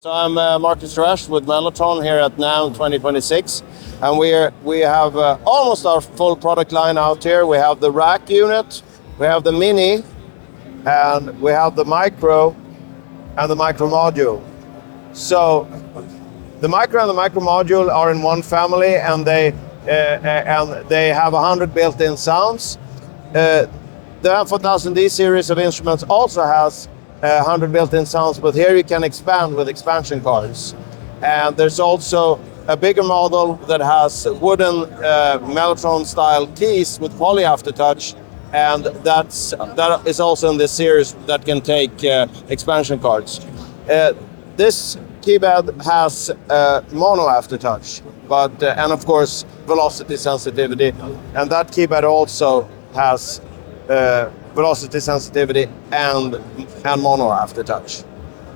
So I'm Marcus Resch with Mellotron here at NAMM 2026, and we have almost our full product line out here. We have the rack unit, we have the mini, and we have the micro and the micro module. So the micro and the micro module are in one family, and they have 100 built-in sounds. The M4000D series of instruments also has 100 built-in sounds, but here you can expand with expansion cards. And there's also a bigger model that has wooden Mellotron-style keys with poly aftertouch, and that is also in this series that can take expansion cards. This keypad has mono aftertouch, but and of course velocity sensitivity, and that keypad also has velocity sensitivity and mono aftertouch.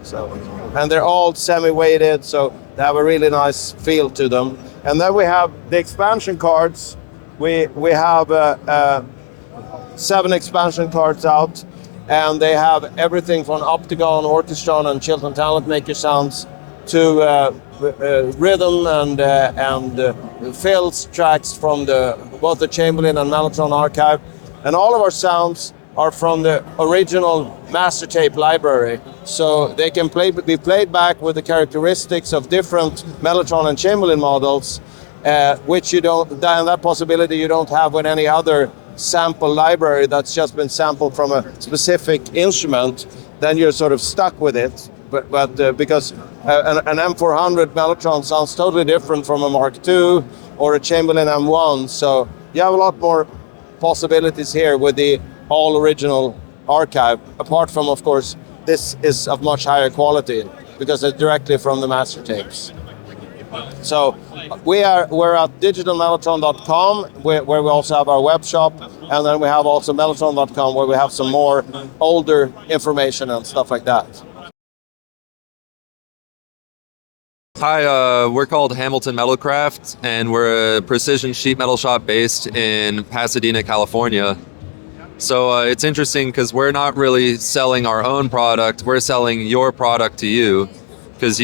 So, and they're all semi-weighted, so they have a really nice feel to them. And then we have the expansion cards. We have 7 expansion cards out, and they have everything from Optigon, Orchestral, and Chilton Talent Maker sounds to rhythm and fills tracks from both the Chamberlin and Mellotron archive. And all of our sounds are from the original master tape library. So they can be played back with the characteristics of different Mellotron and Chamberlin models, which you don't, and that possibility you don't have with any other sample library that's just been sampled from a specific instrument. Then you're sort of stuck with it. But because an M400 Mellotron sounds totally different from a Mark II or a Chamberlin M1, so you have a lot more possibilities here with the all original archive, apart from, of course, this is of much higher quality because it's directly from the master tapes. So we're at digitalmellotron.com, where we also have our web shop, and then we have also mellotron.com, where we have some more older information and stuff like that. Hi, we're called Hamilton Metalcraft, and we're a precision sheet metal shop based in Pasadena, California. So it's interesting because we're not really selling our own product, we're selling your product to you. Because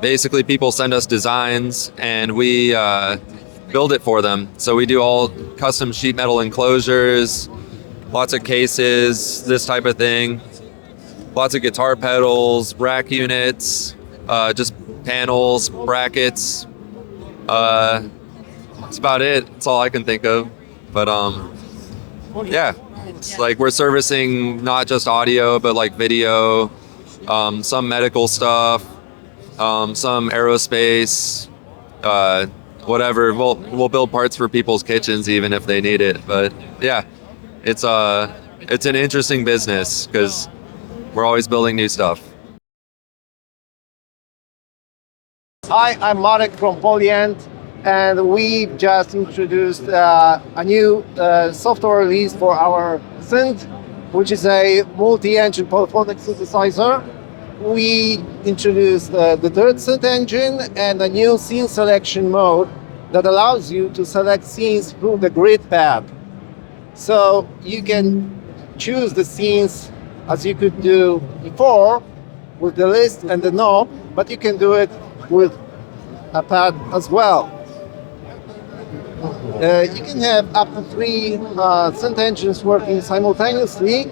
basically people send us designs and we build it for them. So we do all custom sheet metal enclosures, lots of cases, this type of thing, lots of guitar pedals, rack units, just panels, brackets. That's about it. That's all I can think of. But yeah, it's like we're servicing not just audio, but like video, some medical stuff, some aerospace, whatever. We'll build parts for people's kitchens even if they need it. But yeah, it's an interesting business because we're always building new stuff. Hi, I'm Marek from Polyend, and we just introduced a new software release for our synth, which is a multi-engine polyphonic synthesizer. We introduced the third synth engine and a new scene selection mode that allows you to select scenes through the grid pad. So you can choose the scenes as you could do before with the list and the knob, but you can do it with a pad as well. You can have up to 3 synth engines working simultaneously,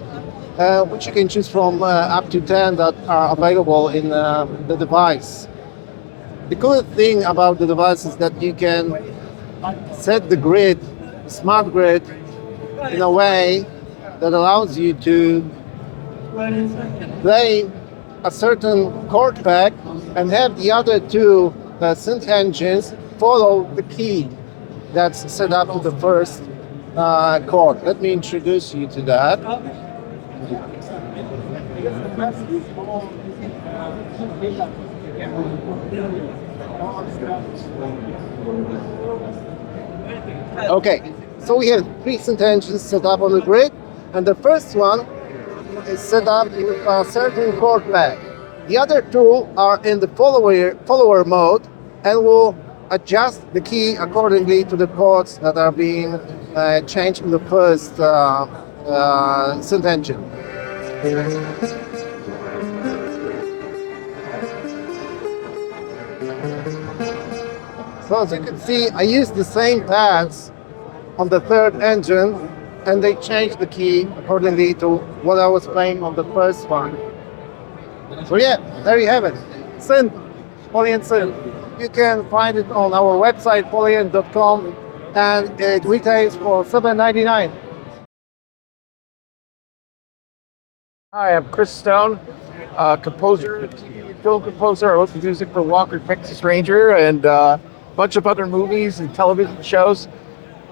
which you can choose from up to 10 that are available in the device. The cool thing about the device is that you can set the grid, smart grid, in a way that allows you to play a certain chord pack and have the other 2 synth engines follow the key that's set up to the first chord. Let me introduce you to that. Okay, so we have 3 synth engines set up on the grid, and the first one is set up with a certain chord pack. The other 2 are in the follower mode and will adjust the key accordingly to the chords that are being changed in the first synth engine. So as you can see, I used the same pads on the third engine, and they changed the key accordingly to what I was playing on the first one. So yeah, there you have it. Synth, Polyend Synth. You can find it on our website, polyend.com, and it retails for $7.99. Hi, I'm Chris Stone, composer, film composer. I wrote the music for Walker, Texas Ranger, and a bunch of other movies and television shows.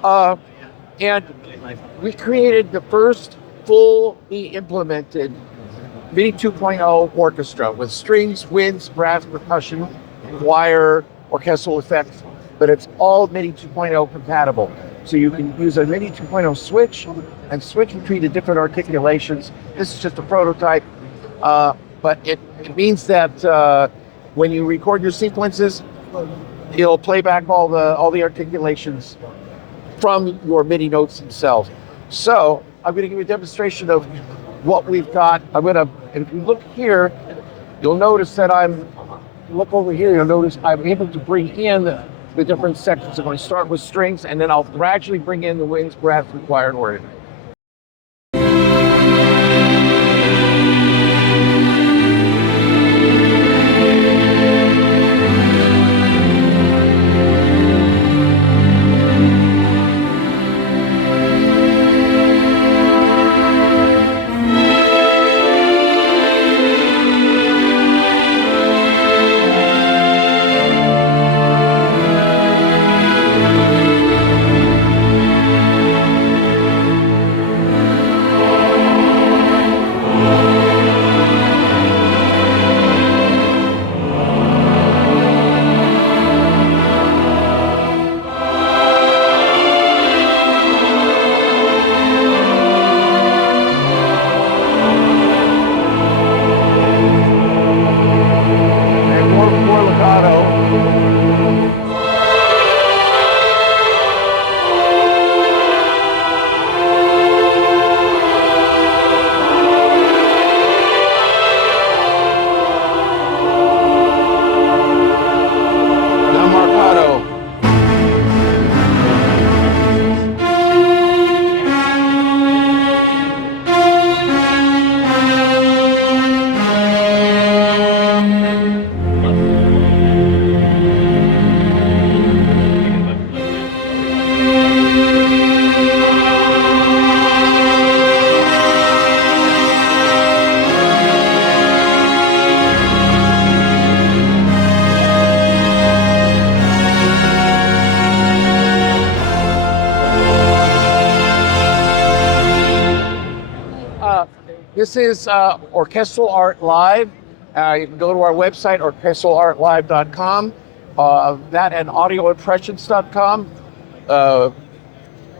And we created the first fully implemented MIDI 2.0 orchestra with strings, winds, brass, percussion, wire, orchestral effects, but it's all MIDI 2.0 compatible. So you can use a MIDI 2.0 switch and switch between the different articulations. This is just a prototype, but it means that when you record your sequences, it'll play back all the articulations from your MIDI notes themselves. So I'm going to give you a demonstration of what we've got. And if you look here, you'll notice that look over here, you'll notice I'm able to bring in the different sections. I'm going to start with strings, and then I'll gradually bring in the winds, brass, and wire organ. This is Orchestral Art Live. You can go to our website, orchestralartlive.com, that and audioimpressions.com.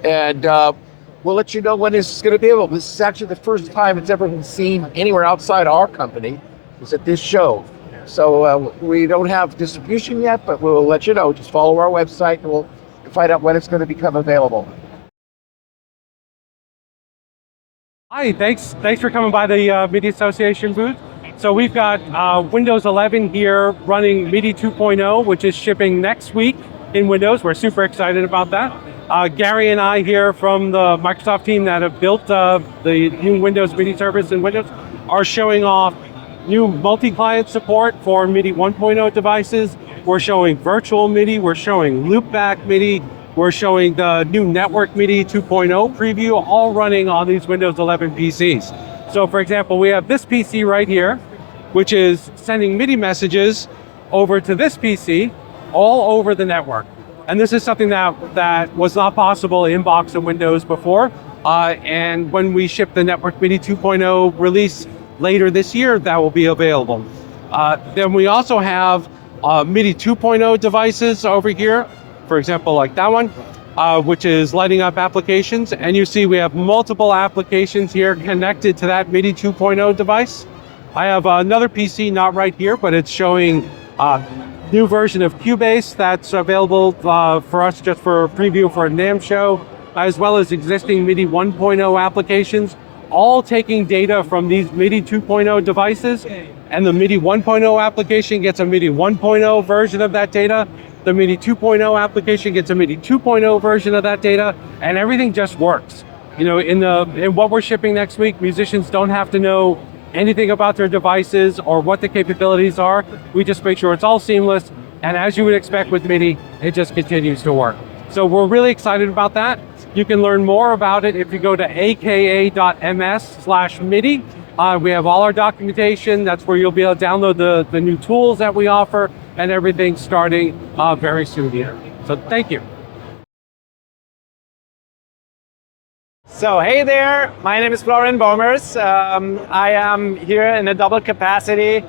And we'll let you know when this is going to be available. This is actually the first time it's ever been seen anywhere outside our company. It's at this show. So we don't have distribution yet, but we'll let you know. Just follow our website and we'll find out when it's going to become available. Hi, thanks for coming by the MIDI Association booth. So we've got Windows 11 here running MIDI 2.0, which is shipping next week in Windows. We're super excited about that. Gary and I here from the Microsoft team that have built the new Windows MIDI service in Windows are showing off new multi-client support for MIDI 1.0 devices. We're showing virtual MIDI, we're showing loopback MIDI, we're showing the new network MIDI 2.0 preview, all running on these Windows 11 PCs. So for example, we have this PC right here, which is sending MIDI messages over to this PC all over the network. And this is something that was not possible in box and Windows before. And when we ship the network MIDI 2.0 release later this year, that will be available. Then we also have MIDI 2.0 devices over here, for example, like that one, which is lighting up applications. And you see we have multiple applications here connected to that MIDI 2.0 device. I have another PC, not right here, but it's showing a new version of Cubase that's available for us just for a preview for a NAMM show, as well as existing MIDI 1.0 applications, all taking data from these MIDI 2.0 devices. And the MIDI 1.0 application gets a MIDI 1.0 version of that data. The MIDI 2.0 application gets a MIDI 2.0 version of that data, and everything just works. You know, in what we're shipping next week, musicians don't have to know anything about their devices or what the capabilities are. We just make sure it's all seamless, and as you would expect with MIDI, it just continues to work. So we're really excited about that. You can learn more about it if you go to aka.ms/MIDI. We have all our documentation. That's where you'll be able to download the new tools that we offer and everything starting very soon here. So thank you. So hey there, my name is Florian Bomers. I am here in a double capacity,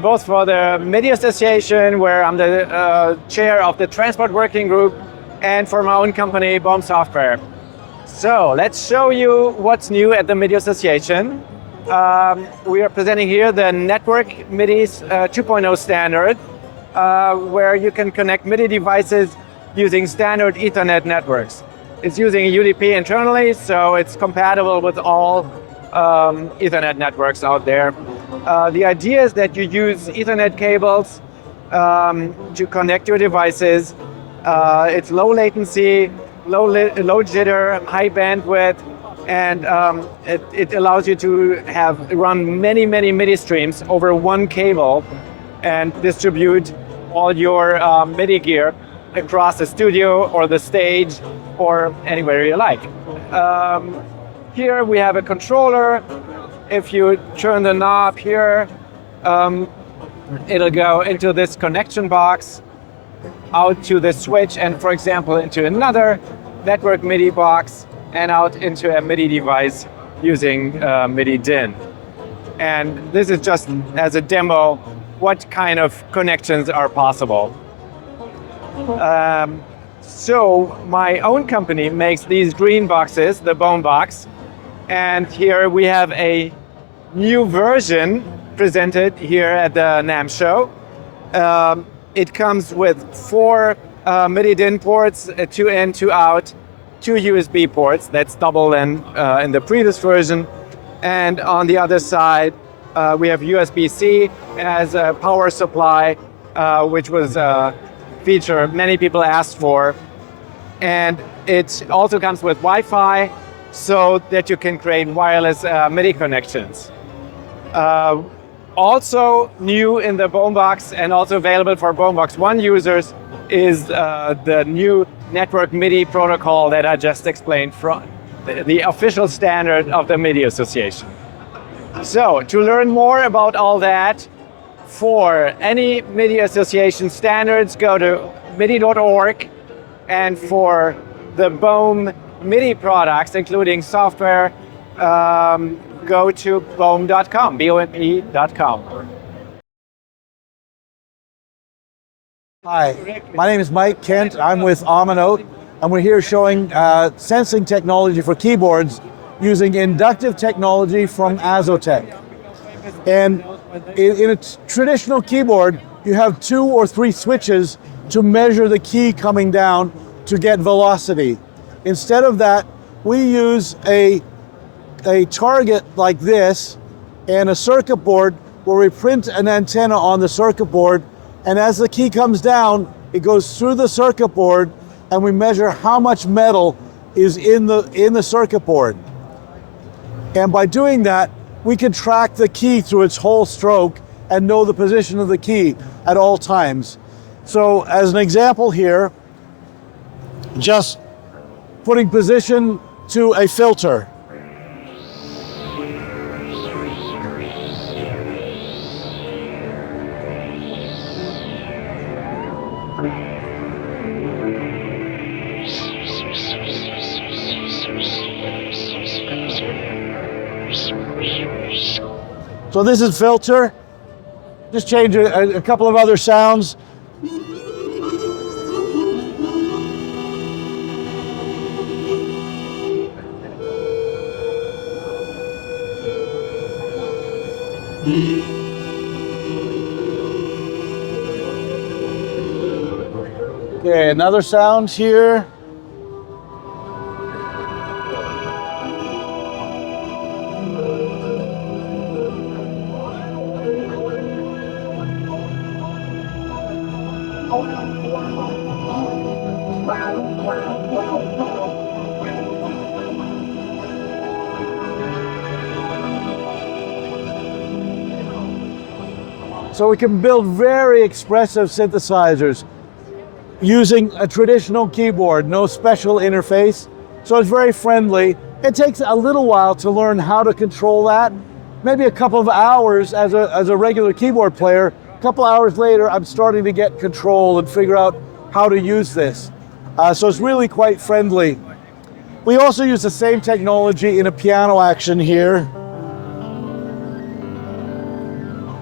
both for the MIDI Association, where I'm the chair of the Transport Working Group, and for my own company, Bome Software. So let's show you what's new at the MIDI Association. We are presenting here the Network MIDI's 2.0 standard, where you can connect MIDI devices using standard Ethernet networks. It's using UDP internally, so it's compatible with all Ethernet networks out there. The idea is that you use Ethernet cables to connect your devices. It's low latency, low jitter, high bandwidth, and it allows you to run many MIDI streams over one cable and distribute all your MIDI gear across the studio or the stage or anywhere you like. Here we have a controller. If you turn the knob here, it'll go into this connection box, out to the switch, and for example into another network MIDI box, and out into a MIDI device using MIDI DIN. And this is just as a demo what kind of connections are possible. So my own company makes these green boxes, the Bome box, and here we have a new version presented here at the NAMM show. It comes with 4 MIDI DIN ports, 2 in, 2 out, 2 USB ports. That's double in the previous version. And on the other side, we have USB-C as a power supply, which was a feature many people asked for. And it also comes with Wi-Fi, so that you can create wireless MIDI connections. Also new in the Bome box and also available for Bome box 1 users is the new network MIDI protocol that I just explained from the official standard of the MIDI Association. So to learn more about all that, for any MIDI Association standards, go to MIDI.org, and for the Bome MIDI products, including software, go to bome.com, BOME.com. Hi, my name is Mike Kent. I'm with Ominote, and we're here showing sensing technology for keyboards using inductive technology from Azoteq. And in a traditional keyboard, you have 2 or 3 switches to measure the key coming down to get velocity. Instead of that, we use a target like this and a circuit board where we print an antenna on the circuit board, and as the key comes down, it goes through the circuit board, and we measure how much metal is in the circuit board. And by doing that, we can track the key through its whole stroke and know the position of the key at all times. So as an example here, just putting position to a filter. So this is filter. Just change a couple of other sounds. Okay, another sound here. So we can build very expressive synthesizers using a traditional keyboard, no special interface. So it's very friendly. It takes a little while to learn how to control that. Maybe a couple of hours as a regular keyboard player. A couple hours later, I'm starting to get control and figure out how to use this. So it's really quite friendly. We also use the same technology in a piano action here.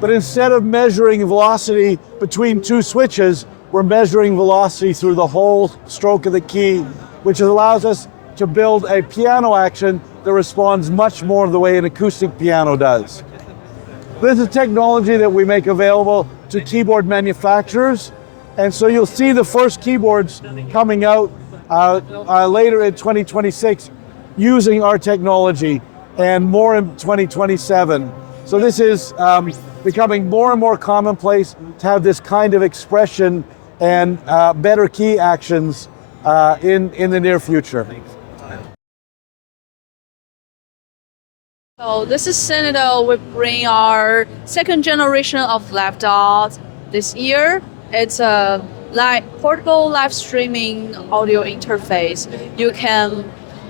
But instead of measuring velocity between two switches, we're measuring velocity through the whole stroke of the key, which allows us to build a piano action that responds much more the way an acoustic piano does. This is technology that we make available to keyboard manufacturers. And so you'll see the first keyboards coming out later in 2026 using our technology, and more in 2027. So this is becoming more and more commonplace to have this kind of expression and better key actions in the near future. So this is Synido. We bring our second generation of laptop this year. It's a portable live streaming audio interface. You can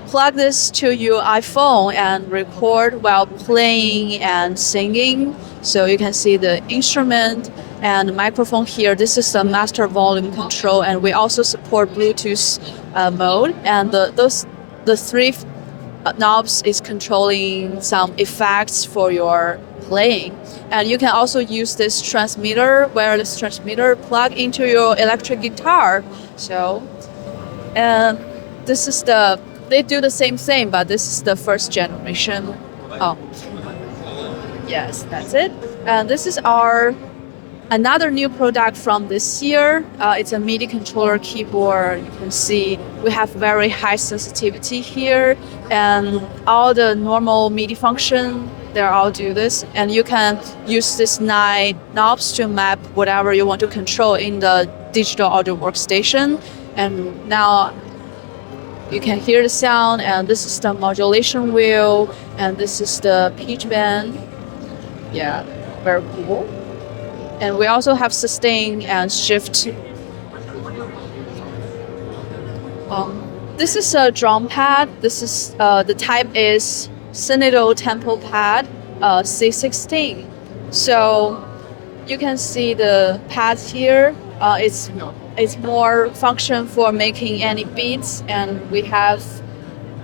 plug this to your iPhone and record while playing and singing. So you can see the instrument and the microphone here. This is the master volume control, and we also support Bluetooth mode. And the three knobs is controlling some effects for your playing. And you can also use this transmitter, wireless transmitter, plug into your electric guitar. So, and this is they do the same thing, but this is the first generation. Oh, yes, that's it. And this is another new product from this year. It's a MIDI controller keyboard. You can see we have very high sensitivity here, and all the normal MIDI function, they all do this. And you can use these 9 knobs to map whatever you want to control in the digital audio workstation. And now you can hear the sound, and this is the modulation wheel, and this is the pitch bend. Yeah, very cool. And we also have sustain and shift. This is a drum pad. This is the type is Synido Tempo Pad C16. So you can see the pad here. It's more function for making any beats, and we have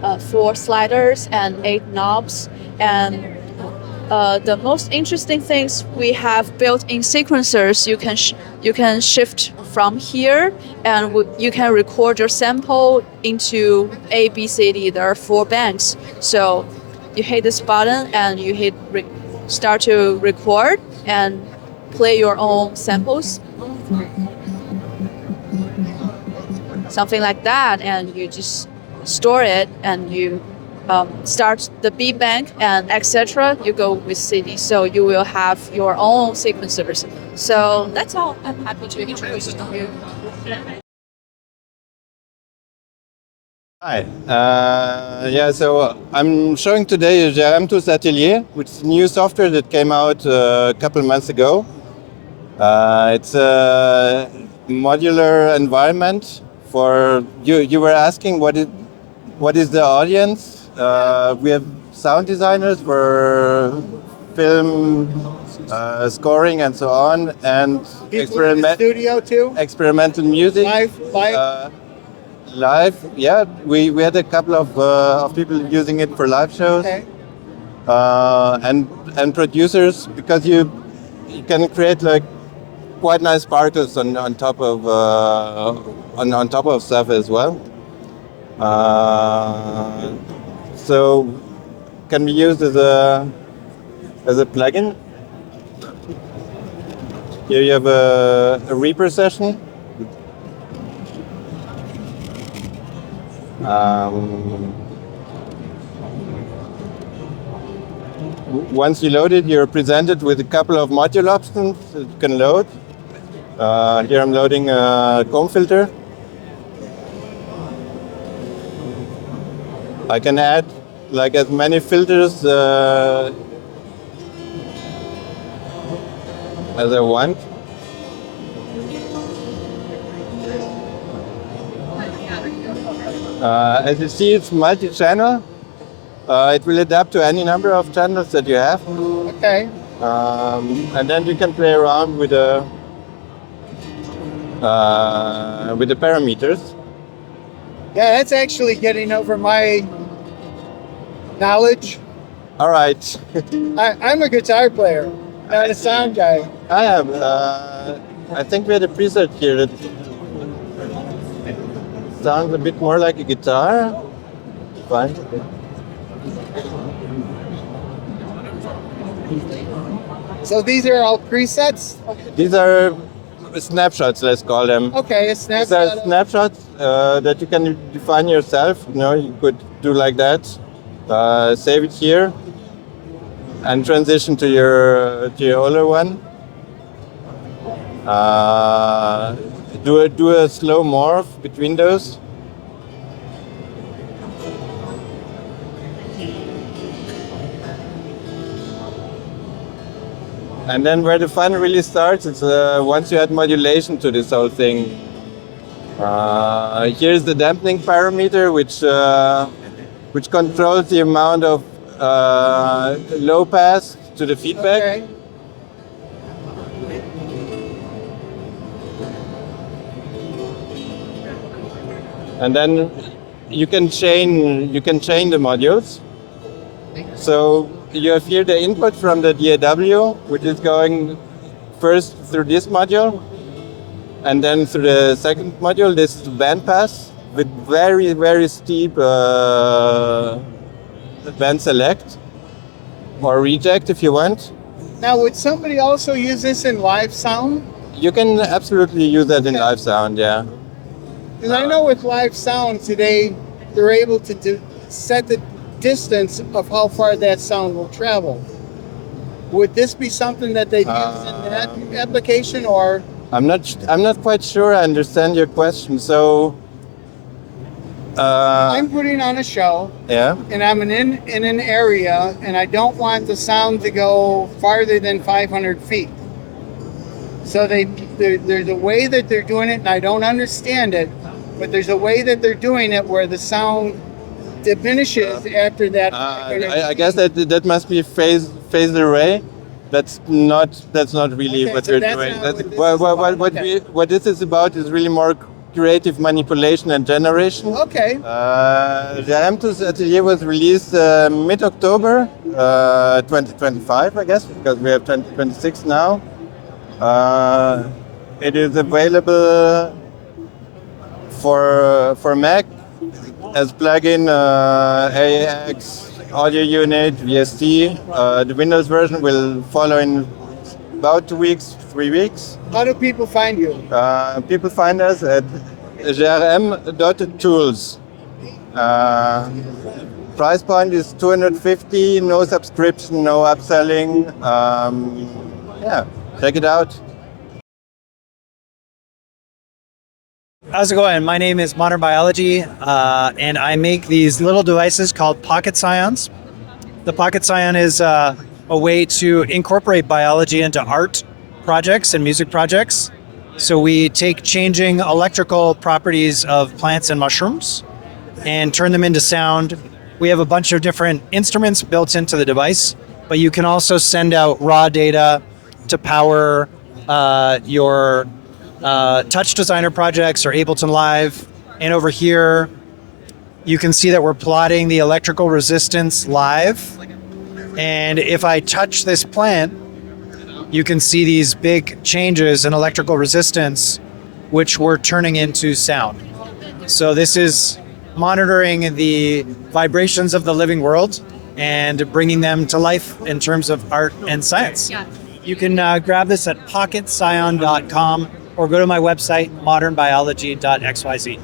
4 sliders and 8 knobs. And the most interesting things we have built-in sequencers. You can shift from here, and you can record your sample into A, B, C, D. There are 4 banks. So you hit this button and you hit start to record and play your own samples. Something like that, and you just store it, and you start the B bank and etc. You go with CD, so you will have your own sequencers. So that's all. I'm happy to introduce you. Hi. So I'm showing today M2's Atelier, which is new software that came out a couple months ago. It's a modular environment for you. You were asking what is the audience? We have sound designers for film scoring and so on, and studio too. Experimental music. Live, yeah. We had a couple of people using it for live shows. Okay. And producers, because you can create like quite nice sparkles on top of on top of stuff as well. So can be used as a plugin. Here you have a Reaper session. Once you load it, you're presented with a couple of module options that you can load. Here I'm loading a comb filter. I can add like as many filters as I want. As you see, it's multi-channel. It will adapt to any number of channels that you have. Okay. And then you can play around with the parameters. Yeah, that's actually getting over my knowledge. All right. I'm a guitar player, not a sound guy. I am. I think we had a preset here that sounds a bit more like a guitar. Fine. So these are all presets? These are snapshots, let's call them. Okay, a These snapshot. are snapshots that you can define yourself. You know, you could do like that. Save it here and transition to your older one. Do a slow morph between those. And then where the fun really starts is once you add modulation to this whole thing. Here's the dampening parameter, which controls the amount of low pass to the feedback. Okay. And then you can chain the modules. So you have here the input from the DAW, which is going first through this module, and then through the second module. This is band pass with very, very steep band select or reject if you want. Now, would somebody also use this in live sound? You can absolutely use that in live sound, yeah. Because I know with live sound today, they're able to set the distance of how far that sound will travel. Would this be something that they use in that application, or? I'm not quite sure I understand your question. So I'm putting on a show, yeah, and I'm in an area, and I don't want the sound to go farther than 500 feet. So there's a way that they're doing it, and I don't understand it, but there's a way that they're doing it where the sound diminishes after that. I guess that must be phased array. That's not really Okay, what so we're that's doing. not what this is. What this is about is really more creative manipulation and generation. Okay. The Amtus Atelier was released mid-October 2025, I guess, because we have 2026 now. It is available for Mac as plugin, AX, audio unit, VST. The Windows version will follow in about 2 weeks, 3 weeks. How do people find you? People find us at grm.tools. Price point is $250, no subscription, no upselling. Yeah, check it out. How's it going? My name is Modern Biology, and I make these little devices called pocket scions. The pocket scion is a way to incorporate biology into art projects and music projects. So we take changing electrical properties of plants and mushrooms and turn them into sound. We have a bunch of different instruments built into the device, but you can also send out raw data to power your Touch Designer projects or Ableton Live. And over here, you can see that we're plotting the electrical resistance live. And if I touch this plant, you can see these big changes in electrical resistance, which we're turning into sound. So this is monitoring the vibrations of the living world and bringing them to life in terms of art and science. Yeah. You can grab this at pocketscion.com or go to my website, modernbiology.xyz.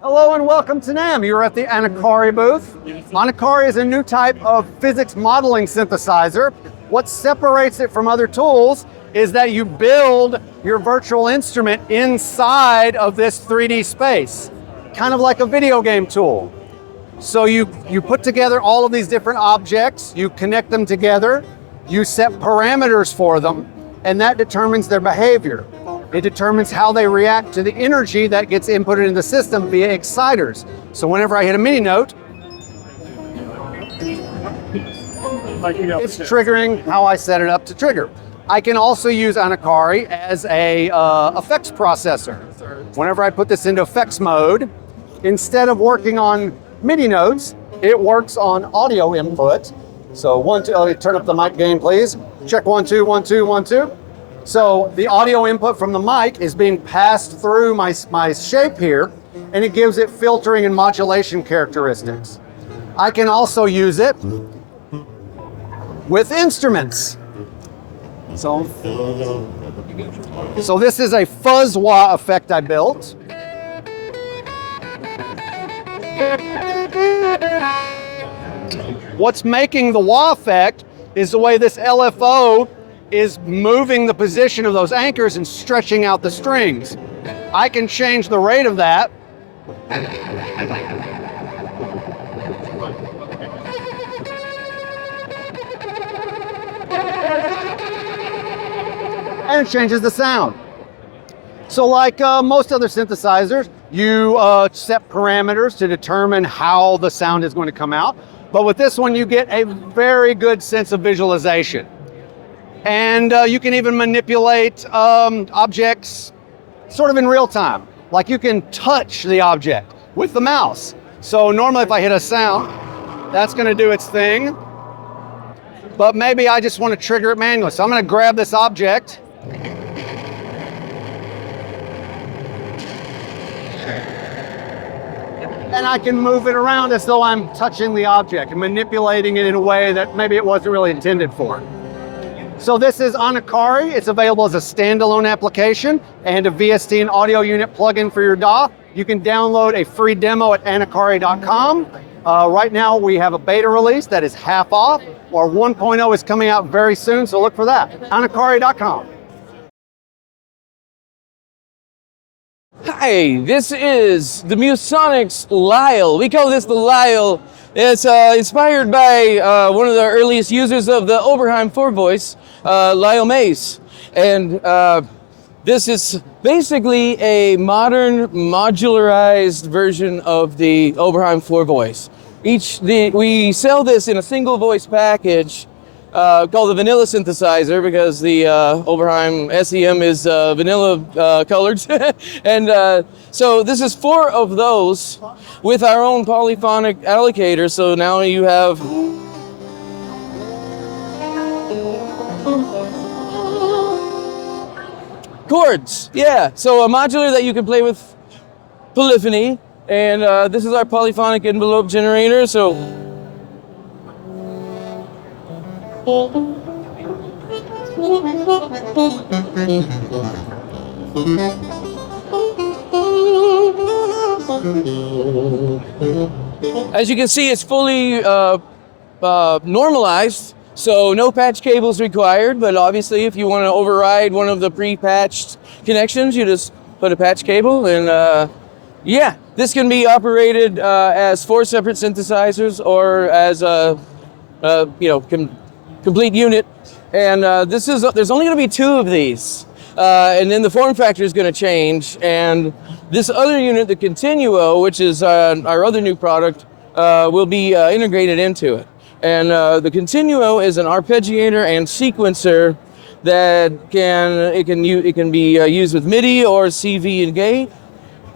Hello and welcome to NAMM. You're at the Anukari booth. Anukari is a new type of physics modeling synthesizer. What separates it from other tools is that you build your virtual instrument inside of this 3D space, kind of like a video game tool. So you put together all of these different objects, you connect them together, you set parameters for them, and that determines their behavior. It determines how they react to the energy that gets inputted in the system via exciters. So whenever I hit a MIDI note, it's triggering how I set it up to trigger. I can also use Anukari as a effects processor. Whenever I put this into effects mode, instead of working on MIDI notes, it works on audio input. So 1, 2, let me turn up the mic gain, please. Check 1, 2, 1, 2, 1, 2. So the audio input from the mic is being passed through my shape here, and it gives it filtering and modulation characteristics. I can also use it with instruments. So this is a fuzz wah effect I built. What's making the wah effect is the way this LFO is moving the position of those anchors and stretching out the strings. I can change the rate of that. And it changes the sound. So like most other synthesizers, you set parameters to determine how the sound is going to come out. But with this one, you get a very good sense of visualization. And you can even manipulate objects sort of in real time. Like you can touch the object with the mouse. So normally if I hit a sound, that's going to do its thing. But maybe I just want to trigger it manually. So I'm going to grab this object. And I can move it around as though I'm touching the object and manipulating it in a way that maybe it wasn't really intended for. So this is Anukari. It's available as a standalone application and a VST and audio unit plugin for your DAW. You can download a free demo at anukari.com. Right now we have a beta release that is half off. Our 1.0 is coming out very soon, so look for that. Anukari.com. Hi, this is the MuSonics Lyle. We call this the Lyle. It's inspired by one of the earliest users of the Oberheim 4-voice, Lyle Mays. And this is basically a modern modularized version of the Oberheim 4-voice. We sell this in a single voice package called the vanilla synthesizer because the Oberheim SEM is vanilla colored. And so this is 4 of those with our own polyphonic allocator. So now you have chords. Yeah, so a modulator that you can play with polyphony. And this is our polyphonic envelope generator. So as you can see, it's fully normalized, so no patch cables required, but obviously if you want to override one of the pre-patched connections, you just put a patch cable and yeah, this can be operated as 4 separate synthesizers or as a complete unit. And there's only going to be 2 of these. And then the form factor is going to change. And this other unit, the Continuo, which is our other new product, will be integrated into it. And the Continuo is an arpeggiator and sequencer that can be used with MIDI or CV and gate,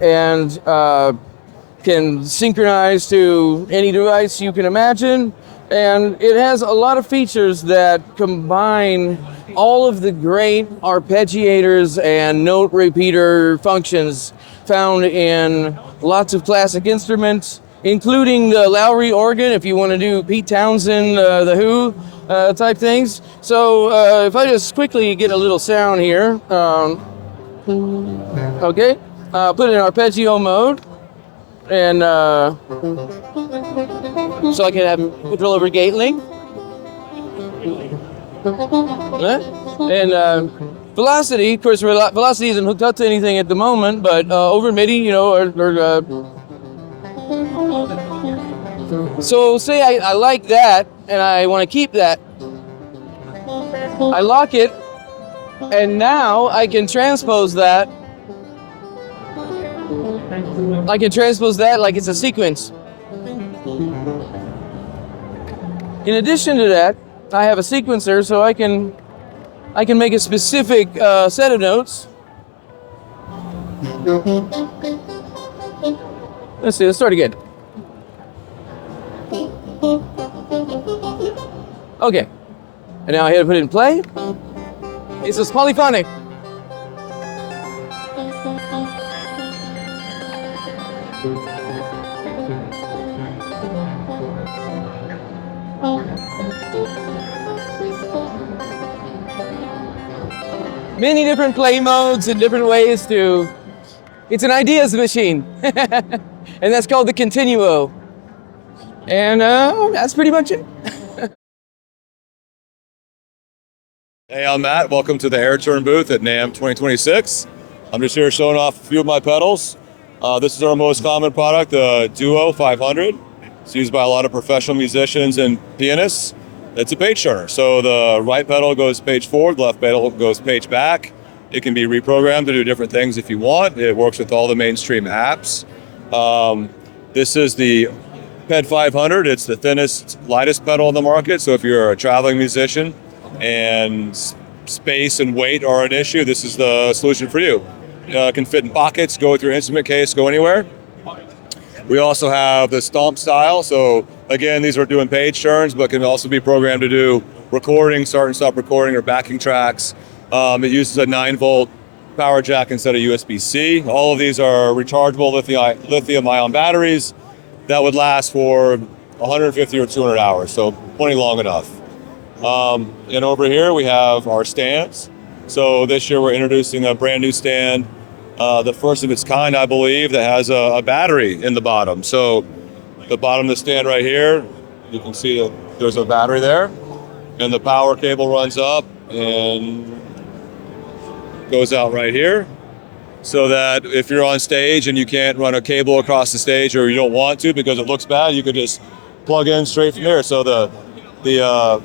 and can synchronize to any device you can imagine. And it has a lot of features that combine all of the great arpeggiators and note repeater functions found in lots of classic instruments, including the Lowry organ, if you want to do Pete Townsend, The Who type things. So if I just quickly get a little sound here. Okay, put it in arpeggio mode. And so I can have control over gate length. And velocity, of course, velocity isn't hooked up to anything at the moment, but over MIDI, you know, so say I like that and I want to keep that. I lock it, and now I can transpose that. I can transpose that like it's a sequence. In addition to that, I have a sequencer, so I can make a specific set of notes. Let's see, let's start again. Okay, and now I hit to put it in play. It's just polyphonic. Many different play modes and different ways to, it's an ideas machine. And that's called the Continuo. And that's pretty much it. Hey, I'm Matt. Welcome to the AirTurn booth at NAMM 2026. I'm just here showing off a few of my pedals. This is our most common product, the Duo 500. It's used by a lot of professional musicians and pianists. It's a page turner. So the right pedal goes page forward, the left pedal goes page back. It can be reprogrammed to do different things if you want. It works with all the mainstream apps. This is the PED 500. It's the thinnest, lightest pedal on the market. So if you're a traveling musician and space and weight are an issue, this is the solution for you. It can fit in pockets, go with your instrument case, go anywhere. We also have the stomp style. So again, these are doing page turns, but can also be programmed to do recording, start and stop recording, or backing tracks. It uses a 9-volt power jack instead of USB-C. All of these are rechargeable lithium-ion batteries that would last for 150 or 200 hours, so plenty long enough. And over here we have our stands. So this year we're introducing a brand new stand, the first of its kind, I believe, that has a battery in the bottom. So the bottom of the stand right here, you can see that there's a battery there, and the power cable runs up and goes out right here, so that if you're on stage and you can't run a cable across the stage, or you don't want to because it looks bad, you could just plug in straight from here. So the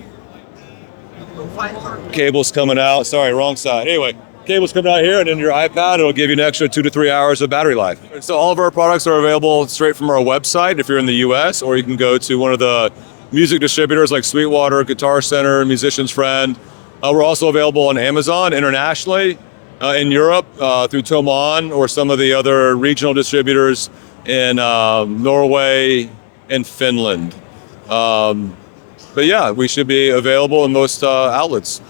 cable's coming out, sorry, wrong side. Anyway, cable's coming out here, and then your iPad, it'll give you an extra 2 to 3 hours of battery life. So all of our products are available straight from our website if you're in the US, or you can go to one of the music distributors like Sweetwater, Guitar Center, Musician's Friend. We're also available on Amazon internationally, in Europe through Thomann, or some of the other regional distributors in Norway and Finland. But yeah, we should be available in most outlets.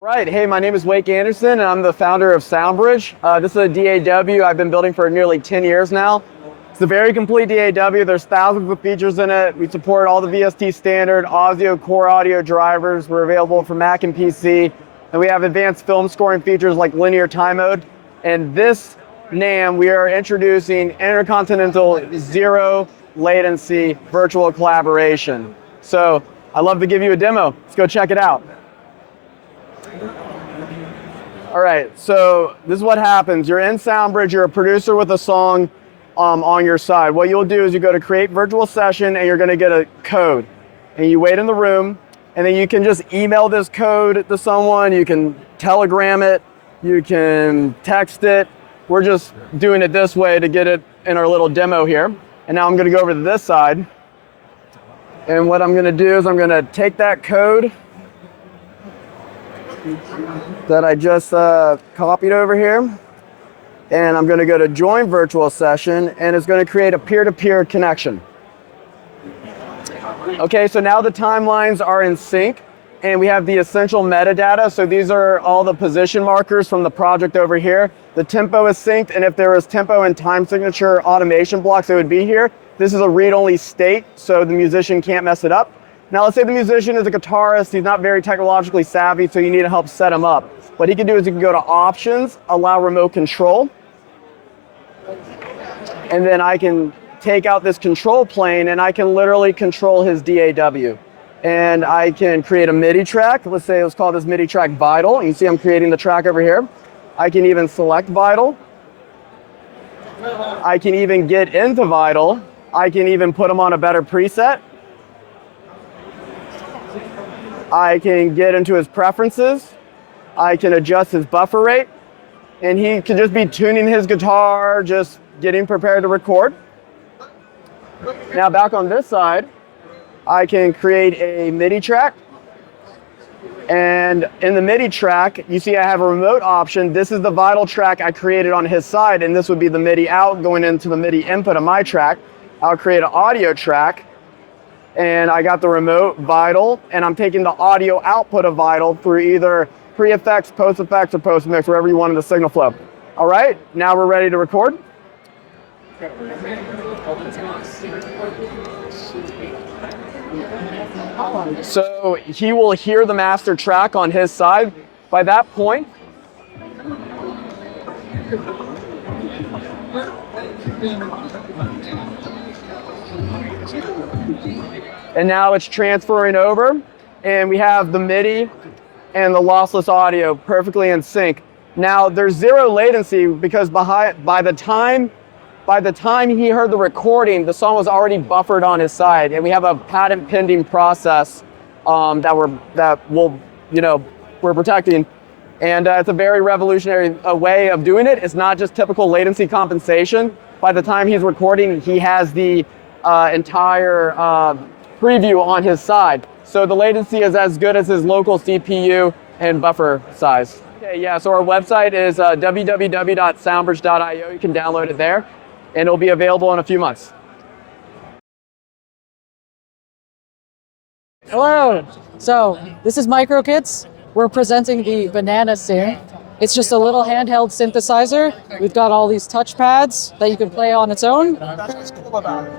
Right, hey, my name is Wake Anderson, and I'm the founder of Soundbridge. This is a DAW I've been building for nearly 10 years now. It's a very complete DAW. There's thousands of features in it. We support all the VST standard, audio, core audio drivers. We're available for Mac and PC. And we have advanced film scoring features like linear time mode. And this NAMM, we are introducing intercontinental zero latency virtual collaboration. So I'd love to give you a demo. Let's go check it out. All right, so this is what happens. You're in Soundbridge, you're a producer with a song on your side. What you'll do is you go to create virtual session, and you're gonna get a code. And you wait in the room, and then you can just email this code to someone, you can telegram it, you can text it. We're just doing it this way to get it in our little demo here. And now I'm gonna go over to this side. And what I'm gonna do is I'm gonna take that code that I just copied over here, and I'm going to go to join virtual session, and it's going to create a peer-to-peer connection. Okay, so now the timelines are in sync, and we have the essential metadata. So these are all the position markers from the project over here. The tempo is synced, and if there was tempo and time signature automation blocks, it would be here. This is a read-only state, so the musician can't mess it up. Now let's say the musician is a guitarist, he's not very technologically savvy, so you need to help set him up. What he can do is he can go to options, allow remote control, and then I can take out this control plane and I can literally control his DAW. And I can create a MIDI track. Let's call this MIDI track Vital. You see I'm creating the track over here. I can even select Vital. I can even get into Vital. I can even put him on a better preset. I can get into his preferences. I can adjust his buffer rate. And he can just be tuning his guitar, just getting prepared to record. Now back on this side, I can create a MIDI track. And in the MIDI track, you see I have a remote option. This is the Vital track I created on his side, and this would be the MIDI out going into the MIDI input of my track. I'll create an audio track, and I got the remote Vital, and I'm taking the audio output of Vital through either pre-effects, post-effects, or post-mix, wherever you want in the signal flow. All right, now we're ready to record. So he will hear the master track on his side. By that point, and now it's transferring over, and we have the MIDI and the lossless audio perfectly in sync. Now there's zero latency because by the time he heard the recording, the song was already buffered on his side, and we have a patent pending process that we're protecting, and it's a very revolutionary way of doing it. It's not just typical latency compensation. By the time he's recording, he has the entire preview on his side, so the latency is as good as his local CPU and buffer size. Okay, yeah. So our website is www.soundbridge.io. You can download it there, and it'll be available in a few months. Hello. So this is MicroKits. We're presenting the Banana Synth. It's just a little handheld synthesizer. We've got all these touch pads that you can play on its own. That's what's cool about it.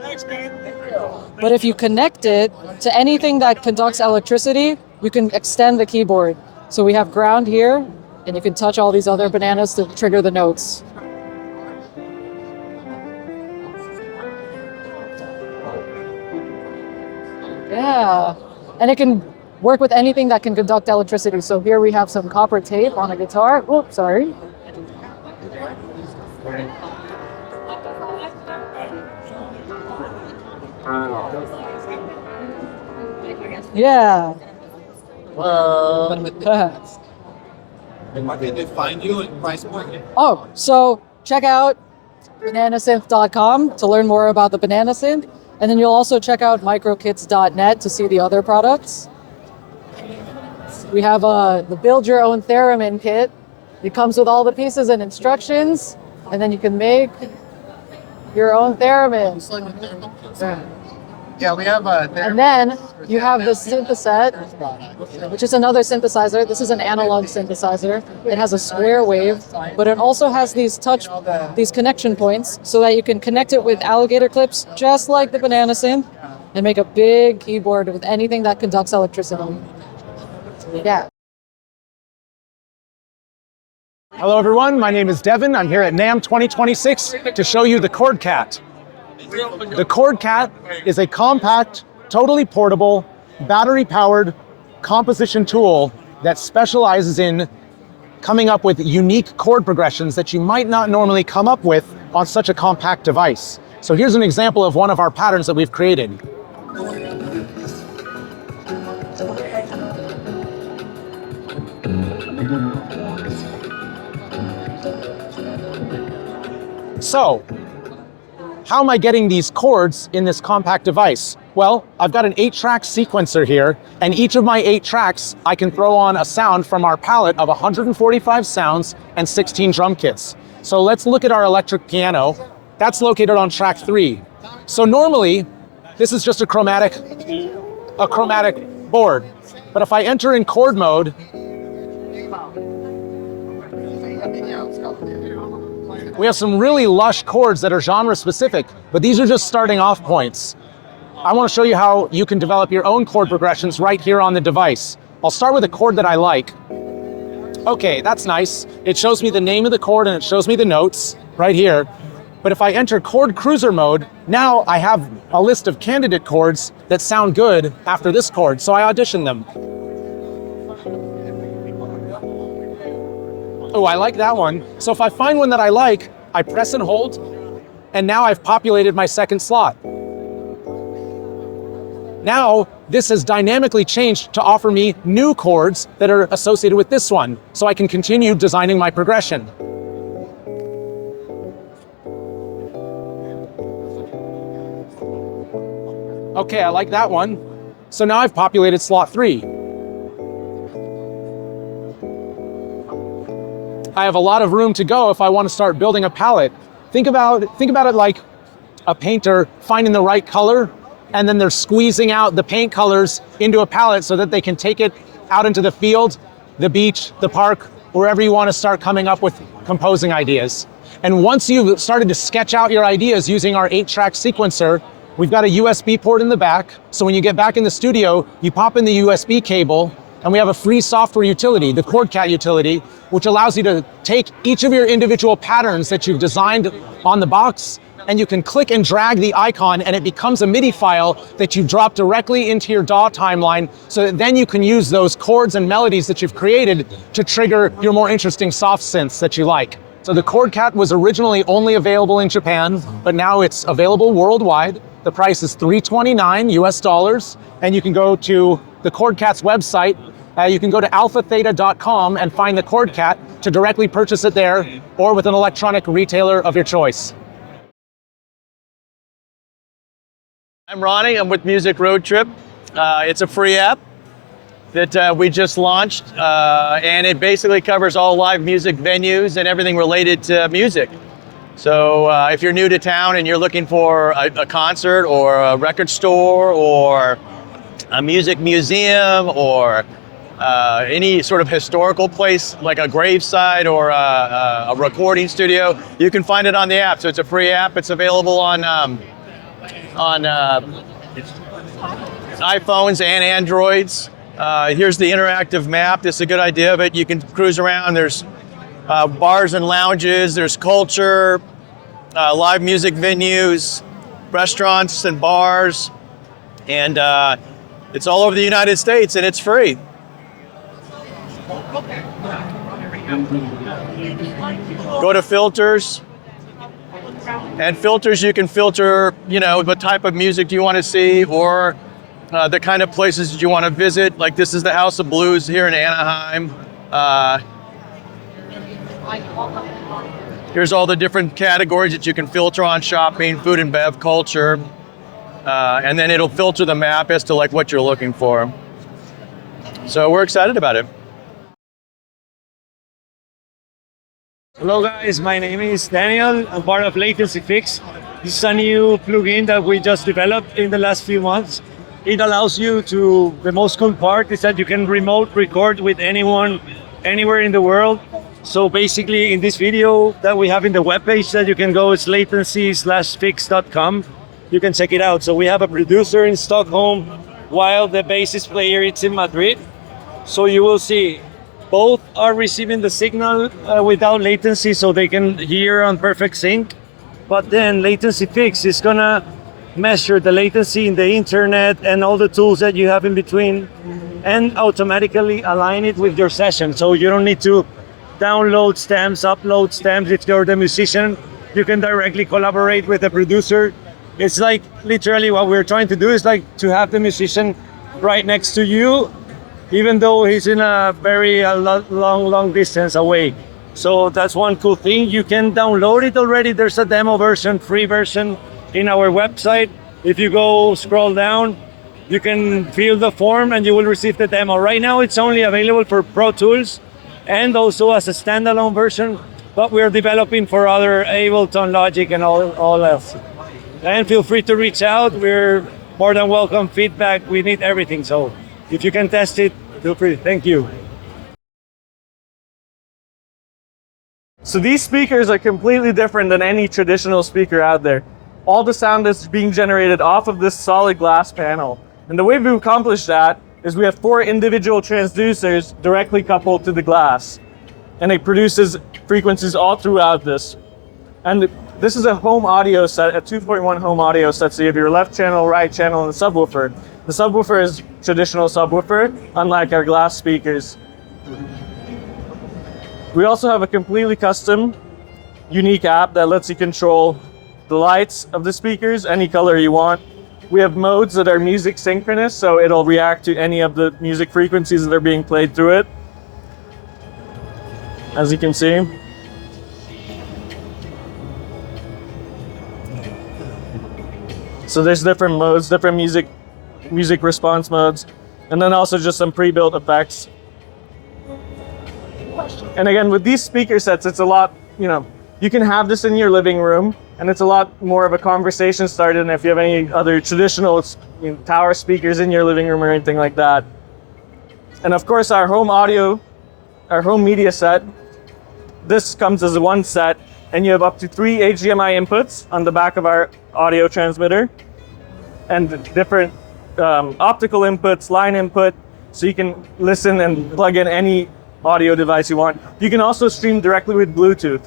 Thanks, man. But if you connect it to anything that conducts electricity, you can extend the keyboard. So we have ground here, and you can touch all these other bananas to trigger the notes. Yeah, and it can work with anything that can conduct electricity. So here we have some copper tape on a guitar. Oops, sorry. Yeah. Did they find you at price point? Oh, so check out bananasynth.com to learn more about the Banana Synth. And then you'll also check out microkits.net to see the other products. We have the Build Your Own Theremin kit. It comes with all the pieces and instructions, and then you can make your own theremin. Yeah, we have a. And then you have the Syntheset, which is another synthesizer. This is an analog synthesizer. It has a square wave, but it also has these connection points so that you can connect it with alligator clips, just like the Banana Synth, and make a big keyboard with anything that conducts electricity. Yeah. Hello everyone, my name is Devin. I'm here at NAMM 2026 to show you the ChordCat. The ChordCat is a compact, totally portable, battery-powered composition tool that specializes in coming up with unique chord progressions that you might not normally come up with on such a compact device. So here's an example of one of our patterns that we've created. So, how am I getting these chords in this compact device? Well, I've got an 8-track sequencer here, and each of my 8 tracks, I can throw on a sound from our palette of 145 sounds and 16 drum kits. So let's look at our electric piano. That's located on track 3. So normally, this is just a chromatic board. But if I enter in chord mode, we have some really lush chords that are genre specific, but these are just starting off points. I want to show you how you can develop your own chord progressions right here on the device. I'll start with a chord that I like. Okay, that's nice. It shows me the name of the chord and it shows me the notes right here. But if I enter chord cruiser mode, now I have a list of candidate chords that sound good after this chord, so I audition them. Oh, I like that one. So if I find one that I like, I press and hold, and now I've populated my second slot. Now, this has dynamically changed to offer me new chords that are associated with this one, so I can continue designing my progression. Okay, I like that one. So now I've populated slot 3. I have a lot of room to go if I want to start building a palette. Think about it like a painter finding the right color, and then they're squeezing out the paint colors into a palette so that they can take it out into the field, the beach, the park, wherever you want to start coming up with composing ideas. And once you've started to sketch out your ideas using our 8-track sequencer, we've got a USB port in the back. So when you get back in the studio, you pop in the USB cable, and we have a free software utility, the ChordCat utility, which allows you to take each of your individual patterns that you've designed on the box, and you can click and drag the icon, and it becomes a MIDI file that you drop directly into your DAW timeline, so that then you can use those chords and melodies that you've created to trigger your more interesting soft synths that you like. So the ChordCat was originally only available in Japan, but now it's available worldwide. The price is $329 US, and you can go to the ChordCat's website. You can go to alphatheta.com and find the ChordCat to directly purchase it there, or with an electronic retailer of your choice. I'm Ronnie, I'm with MusicRoadTrip. It's a free app that we just launched, and it basically covers all live music venues and everything related to music. So if you're new to town and you're looking for a concert or a record store or a music museum or any sort of historical place like a graveside or a recording studio, you can find it on the app. So it's a free app. It's available on iPhones and Androids. Here's the interactive map. This is a good idea of it. You can cruise around. There's bars and lounges. There's culture, live music venues, restaurants and bars, and it's all over the United States, and it's free. Go to filters. And filters, you can filter, what type of music do you want to see, or the kind of places that you want to visit. Like this is the House of Blues here in Anaheim. Here's all the different categories that you can filter on: shopping, food and bev, culture, and then it'll filter the map as to like what you're looking for. So we're excited about it. Hello guys, my name is Daniel. I'm part of Latency Fix. This is a new plugin that we just developed in the last few months. It allows you to, the most cool part is that you can remote record with anyone, anywhere in the world. So basically in this video that we have in the webpage that you can go, it's latency/fix.com. You can check it out. So we have a producer in Stockholm while the bassist player is in Madrid. So you will see both are receiving the signal without latency, so they can hear on perfect sync. But then Latency Fix is gonna measure the latency in the internet and all the tools that you have in between, and automatically align it with your session. So you don't need to download stems, upload stems. If you're the musician, you can directly collaborate with the producer. It's like literally what we're trying to do is like to have the musician right next to you, even though he's in a very long distance away. So that's one cool thing. You can download it already. There's a demo version, free version in our website. If you go scroll down, you can fill the form and you will receive the demo. Right now it's only available for Pro Tools and also as a standalone version, but we're developing for other Ableton, Logic, and all else. And feel free to reach out. We're more than welcome feedback. We need everything. So if you can test it, feel free. Thank you. So these speakers are completely different than any traditional speaker out there. All the sound is being generated off of this solid glass panel. And the way we accomplish that is we have 4 individual transducers directly coupled to the glass. And it produces frequencies all throughout this. And This is a home audio set, a 2.1 home audio set. So you have your left channel, right channel, and the subwoofer. The subwoofer is traditional subwoofer, unlike our glass speakers. We also have a completely custom, unique app that lets you control the lights of the speakers, any color you want. We have modes that are music synchronous, so it'll react to any of the music frequencies that are being played through it, as you can see. So there's different modes, different music response modes, and then also just some pre-built effects. And again, with these speaker sets, it's a lot, you can have this in your living room, and it's a lot more of a conversation starter than if you have any other traditional tower speakers in your living room or anything like that. And of course, our home audio, our home media set, this comes as one set, and you have up to 3 HDMI inputs on the back of our audio transmitter, and different optical inputs, line input, so you can listen and plug in any audio device you want. You can also stream directly with Bluetooth.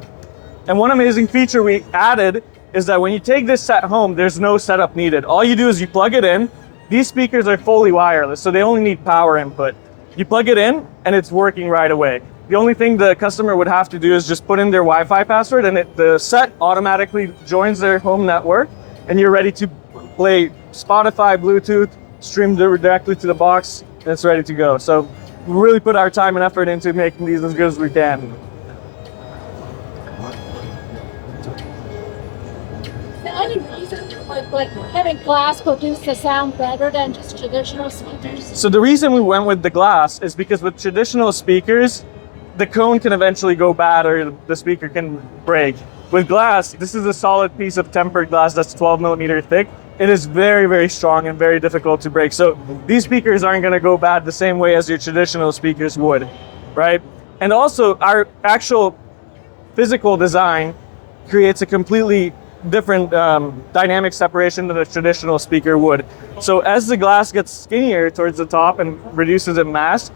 And one amazing feature we added is that when you take this set home, there's no setup needed. All you do is you plug it in. These speakers are fully wireless, so they only need power input. You plug it in, and it's working right away. The only thing the customer would have to do is just put in their Wi-Fi password, and the set automatically joins their home network, and you're ready to play Spotify, Bluetooth, stream directly to the box, and it's ready to go. So we really put our time and effort into making these as good as we can. Any reason like having glass produce the sound better than just traditional speakers? So the reason we went with the glass is because with traditional speakers, the cone can eventually go bad or the speaker can break. With glass, this is a solid piece of tempered glass that's 12 millimeter thick. It is very, very strong and very difficult to break. So these speakers aren't going to go bad the same way as your traditional speakers would, right? And also our actual physical design creates a completely different dynamic separation than a traditional speaker would. So as the glass gets skinnier towards the top and reduces in mass,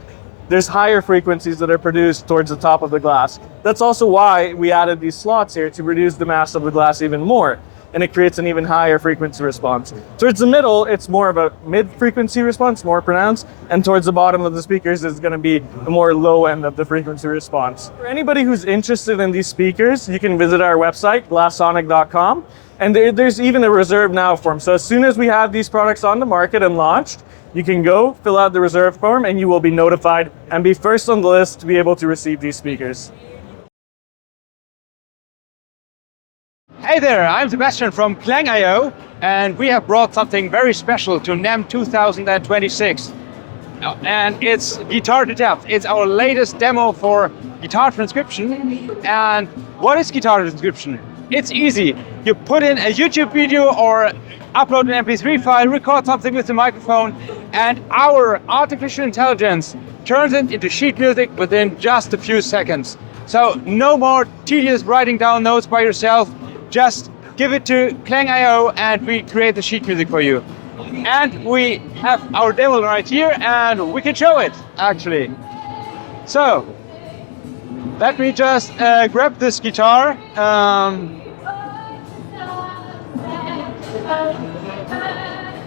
there's higher frequencies that are produced towards the top of the glass. That's also why we added these slots here to reduce the mass of the glass even more. And it creates an even higher frequency response. Towards the middle, it's more of a mid-frequency response, more pronounced, and towards the bottom of the speakers is going to be a more low end of the frequency response. For anybody who's interested in these speakers, you can visit our website, glassonic.com, and there's even a reserve now form. So as soon as we have these products on the market and launched, you can go fill out the reserve form and you will be notified and be first on the list to be able to receive these speakers. Hey there, I'm Sebastian from Klang.io, and we have brought something very special to NAMM 2026. And it's Guitar to Depth. It's our latest demo for guitar transcription. And what is guitar transcription? It's easy. You put in a YouTube video or upload an MP3 file, record something with the microphone, and our artificial intelligence turns it into sheet music within just a few seconds. So no more tedious writing down notes by yourself. Just give it to Klang.io and we create the sheet music for you. And we have our demo right here and we can show it actually. So let me just grab this guitar.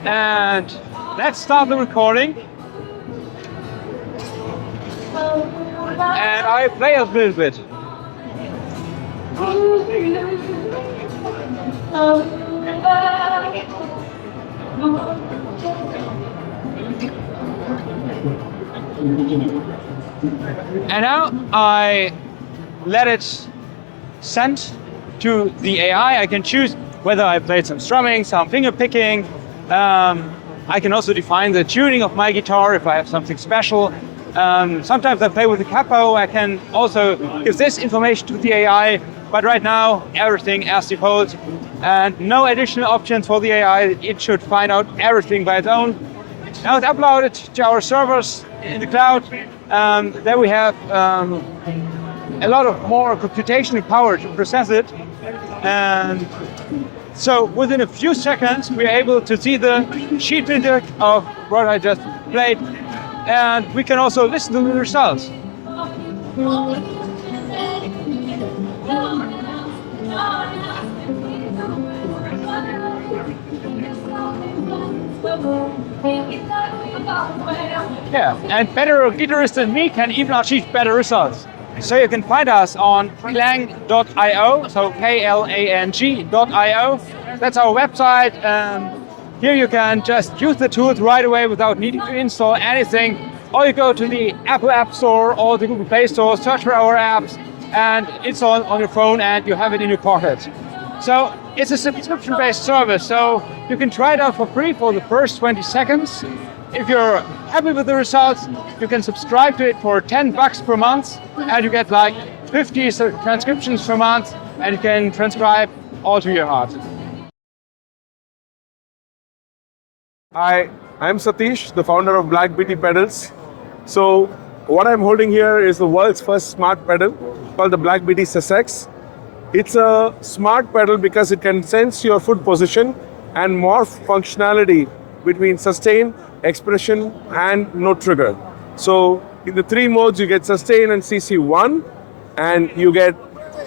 And let's start the recording. And I play a little bit. And now I let it send to the AI. I can choose whether I played some strumming, some finger picking. I can also define the tuning of my guitar if I have something special. Sometimes I play with the capo. I can also give this information to the AI, but right now everything as default and no additional options for the AI. It should find out everything by its own. Now it's uploaded to our servers in the cloud. There we have a lot of more computational power to process it. And so within a few seconds, we're able to see the sheet music of what I just played. And we can also listen to the results. Yeah, and better guitarists than me can even achieve better results. So you can find us on klang.io, so KLANG.io. That's our website. Here you can just use the tools right away without needing to install anything. Or you go to the Apple App Store or the Google Play Store, search for our apps, and it's on your phone and you have it in your pocket. So it's a subscription-based service, so you can try it out for free for the first 20 seconds. If you're happy with the results, you can subscribe to it for $10 per month, and you get like 50 transcriptions per month, and you can transcribe all to your heart. Hi, I'm Satish, the founder of BlackBT pedals. So what I'm holding here is the world's first smart pedal called the BlackBT SysX. It's a smart pedal because it can sense your foot position and morph functionality between sustain, expression, and note trigger. So in the 3 modes, you get sustain and CC1, and you get,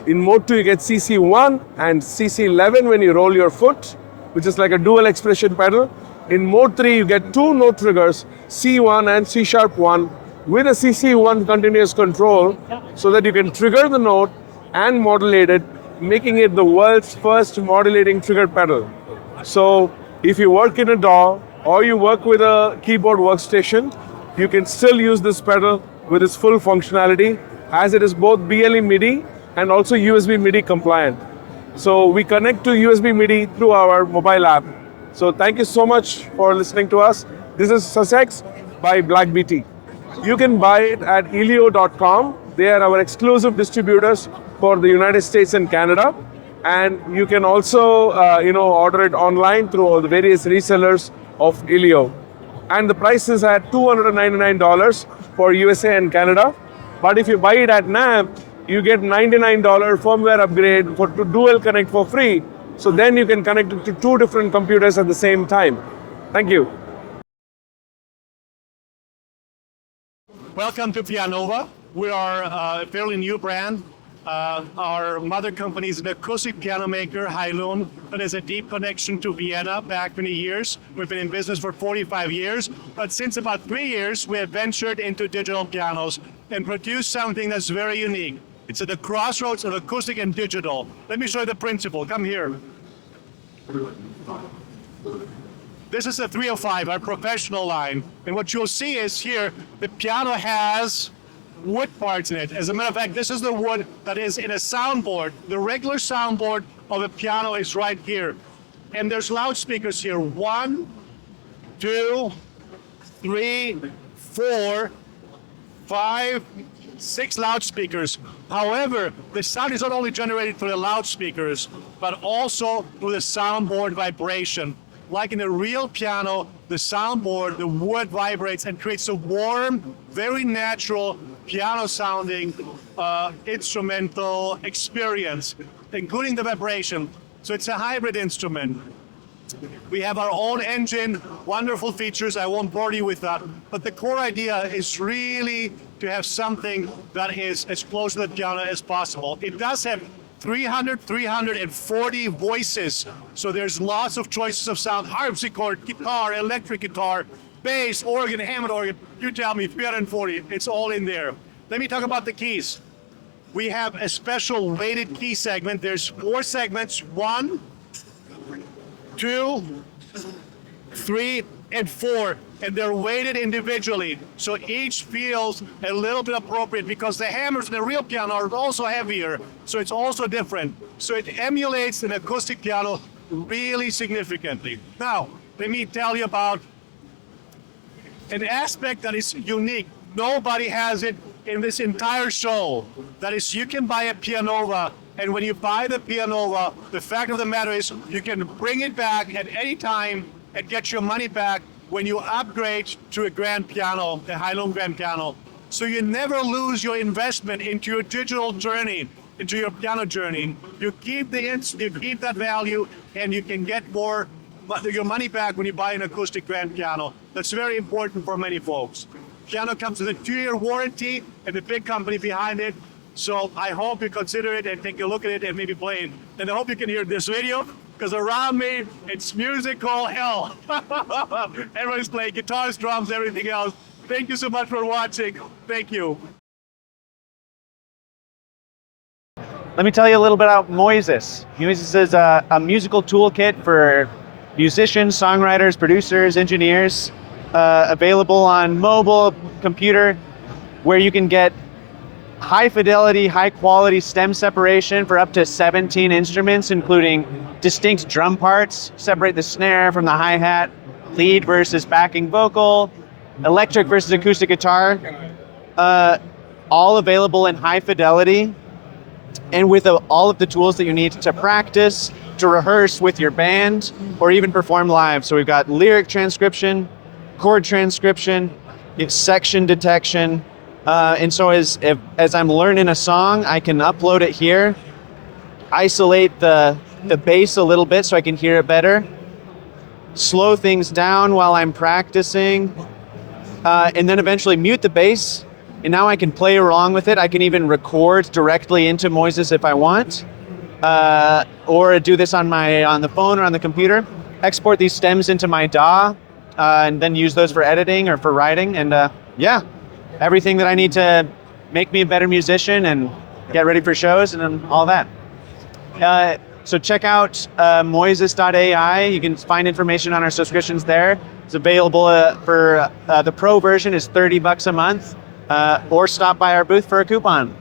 in mode 2, you get CC1 and CC11 when you roll your foot, which is like a dual expression pedal. In mode 3, you get 2 note triggers, C1 and C#1, with a CC1 continuous control, so that you can trigger the note and modulate it, making it the world's first modulating trigger pedal. So if you work in a DAW or you work with a keyboard workstation, you can still use this pedal with its full functionality, as it is both BLE MIDI and also USB MIDI compliant. So we connect to USB MIDI through our mobile app. So thank you so much for listening to us. This is SysX by BlackBT. You can buy it at elio.com. They are our exclusive distributors for the United States and Canada. And you can also order it online through all the various resellers of Elio. And the price is at $299 for USA and Canada. But if you buy it at NAMM, you get $99 firmware upgrade for to dual connect for free. So then you can connect it to 2 different computers at the same time. Thank you. Welcome to Pianova. We are a fairly new brand. Our mother company is an acoustic piano maker, Heilun, that has a deep connection to Vienna back many years. We've been in business for 45 years, but since about 3 years, we have ventured into digital pianos and produced something that's very unique. It's at the crossroads of acoustic and digital. Let me show you the principle. Come here. This is a 305, our professional line. And what you'll see is here, the piano has wood parts in it. As a matter of fact, this is the wood that is in a soundboard. The regular soundboard of a piano is right here. And there's loudspeakers here. 1, 2, 3, 4, 5, 6 loudspeakers. However, the sound is not only generated through the loudspeakers, but also through the soundboard vibration. Like in a real piano, the soundboard, the wood vibrates and creates a warm, very natural piano-sounding instrumental experience, including the vibration. So it's a hybrid instrument. We have our own engine, wonderful features. I won't bore you with that. But the core idea is really to have something that is as close to the piano as possible. It does have 340 voices. So there's lots of choices of sound: harpsichord, guitar, electric guitar, bass, organ, Hammond organ. You tell me, 340, it's all in there. Let me talk about the keys. We have a special weighted key segment. There's 4 segments, 1, 2, 3, and 4, and they're weighted individually. So each feels a little bit appropriate because the hammers in the real piano are also heavier, so it's also different. So it emulates an acoustic piano really significantly. Now, let me tell you about an aspect that is unique. Nobody has it in this entire show. That is, you can buy a Pianova, and when you buy the Pianova, the fact of the matter is you can bring it back at any time and get your money back when you upgrade to a grand piano, a Heilun grand piano. So you never lose your investment into your digital journey, into your piano journey. You keep that value, and you can get more your money back when you buy an acoustic grand piano. That's very important for many folks. Piano comes with a 2-year warranty and a big company behind it. So I hope you consider it and take a look at it and maybe play it. And I hope you can hear this video. because around me, it's musical hell. Everyone's playing guitars, drums, everything else. Thank you so much for watching. Thank you. Let me tell you a little bit about Moises. Moises is a musical toolkit for musicians, songwriters, producers, engineers, available on mobile, computer, where you can get high fidelity, high quality stem separation for up to 17 instruments, including distinct drum parts, separate the snare from the hi-hat, lead versus backing vocal, electric versus acoustic guitar, all available in high fidelity, and with all of the tools that you need to practice, to rehearse with your band, or even perform live. So we've got lyric transcription, chord transcription, section detection, and so as I'm learning a song, I can upload it here, isolate the bass a little bit so I can hear it better, slow things down while I'm practicing, and then eventually mute the bass, and now I can play along with it. I can even record directly into Moises if I want, or do this on the phone or on the computer, export these stems into my DAW, and then use those for editing or for writing, and yeah. Everything that I need to make me a better musician and get ready for shows and all that. So check out Moises.ai. You can find information on our subscriptions there. It's available for the pro version is $30 a month, or stop by our booth for a coupon.